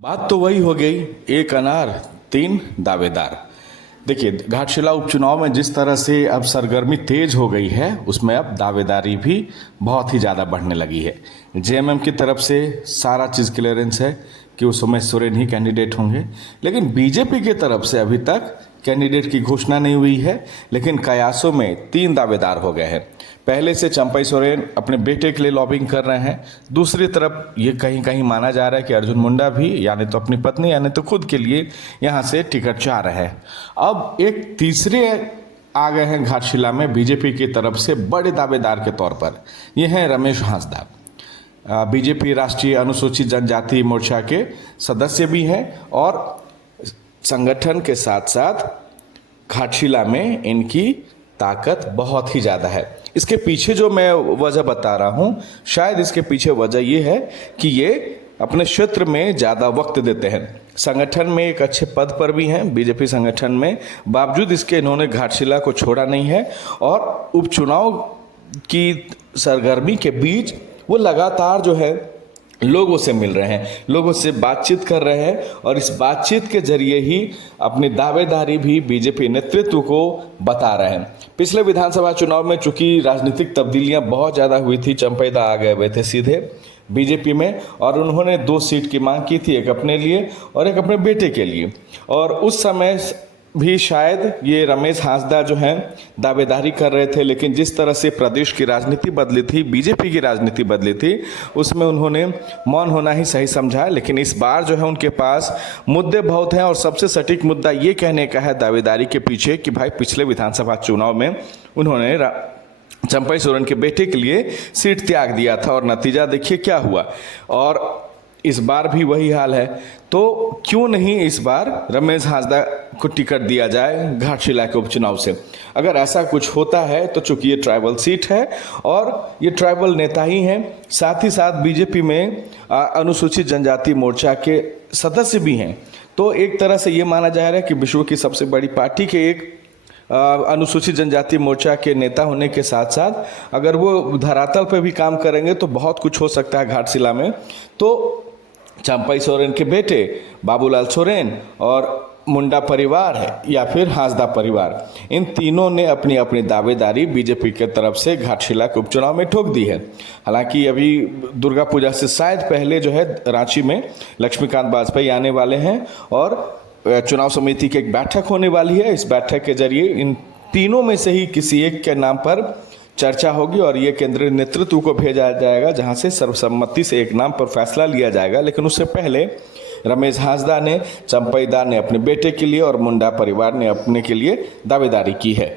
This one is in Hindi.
बात तो वही हो गई, एक अनार तीन दावेदार। देखिए, घाटशिला उपचुनाव में जिस तरह से अब सरगर्मी तेज हो गई है, उसमें अब दावेदारी भी बहुत ही ज़्यादा बढ़ने लगी है। जेएमएम की तरफ से सारा चीज़ क्लियरेंस है कि उस समय सोरेन ही कैंडिडेट होंगे, लेकिन बीजेपी की तरफ से अभी तक कैंडिडेट की घोषणा नहीं हुई है। लेकिन कयासों में तीन दावेदार हो गए हैं। पहले से चंपई सोरेन अपने बेटे के लिए लॉबिंग कर रहे हैं। दूसरी तरफ ये कहीं कहीं माना जा रहा है कि अर्जुन मुंडा भी यानी तो अपनी पत्नी यानी तो खुद के लिए यहाँ से टिकट चाह रहे हैं। अब एक तीसरे आ गए हैं घाटशिला में बीजेपी की तरफ से बड़े दावेदार के तौर पर। ये हैं रमेश हांसदा। बीजेपी राष्ट्रीय अनुसूचित जनजाति मोर्चा के सदस्य भी हैं और संगठन के साथ साथ घाटशिला में इनकी ताकत बहुत ही ज़्यादा है। इसके पीछे जो मैं वजह बता रहा हूँ, शायद इसके पीछे वजह ये है कि ये अपने क्षेत्र में ज़्यादा वक्त देते हैं। संगठन में एक अच्छे पद पर भी हैं बीजेपी संगठन में, बावजूद इसके इन्होंने घाटशिला को छोड़ा नहीं है और उपचुनाव की सरगर्मी के बीच वो लगातार जो है लोगों से मिल रहे हैं, लोगों से बातचीत कर रहे हैं और इस बातचीत के जरिए ही अपनी दावेदारी भी बीजेपी नेतृत्व को बता रहे हैं। पिछले विधानसभा चुनाव में चूंकि राजनीतिक तब्दीलियां बहुत ज़्यादा हुई थी, चंपई दा आ गए हुए थे सीधे बीजेपी में और उन्होंने 2 सीट की मांग की थी, एक अपने लिए और एक अपने बेटे के लिए। और उस समय भी शायद ये रमेश हांसदा जो हैं दावेदारी कर रहे थे, लेकिन जिस तरह से प्रदेश की राजनीति बदली थी, बीजेपी की राजनीति बदली थी, उसमें उन्होंने मौन होना ही सही समझा। लेकिन इस बार जो है उनके पास मुद्दे बहुत हैं और सबसे सटीक मुद्दा ये कहने का है दावेदारी के पीछे कि भाई पिछले विधानसभा चुनाव में उन्होंने चंपई सोरेन के बेटे के लिए सीट त्याग दिया था और नतीजा देखिए क्या हुआ। और इस बार भी वही हाल है, तो क्यों नहीं इस बार रमेश हांसदा को टिकट दिया जाए घाटशिला के उपचुनाव से। अगर ऐसा कुछ होता है तो चूंकि ये ट्राइबल सीट है और ये ट्राइबल नेता ही हैं, साथ ही साथ बीजेपी में अनुसूचित जनजाति मोर्चा के सदस्य भी हैं, तो एक तरह से ये माना जा रहा है कि विश्व की सबसे बड़ी पार्टी के एक अनुसूचित जनजाति मोर्चा के नेता होने के साथ साथ अगर वो धरातल पर भी काम करेंगे तो बहुत कुछ हो सकता है घाटशिला में। तो चंपई सोरेन के बेटे बाबूलाल सोरेन और मुंडा परिवार है या फिर हांसदा परिवार, इन तीनों ने अपनी अपनी दावेदारी बीजेपी के तरफ से घाटशिला के उपचुनाव में ठोक दी है। हालांकि अभी दुर्गा पूजा से शायद पहले जो है रांची में लक्ष्मीकांत वाजपेयी आने वाले हैं और चुनाव समिति की एक बैठक होने वाली है। इस बैठक के जरिए इन तीनों में से ही किसी एक के नाम पर चर्चा होगी और ये केंद्रीय नेतृत्व को भेजा जाएगा, जहां से सर्वसम्मति से एक नाम पर फैसला लिया जाएगा। लेकिन उससे पहले रमेश हांसदा ने, चंपई दा ने अपने बेटे के लिए और मुंडा परिवार ने अपने के लिए दावेदारी की है।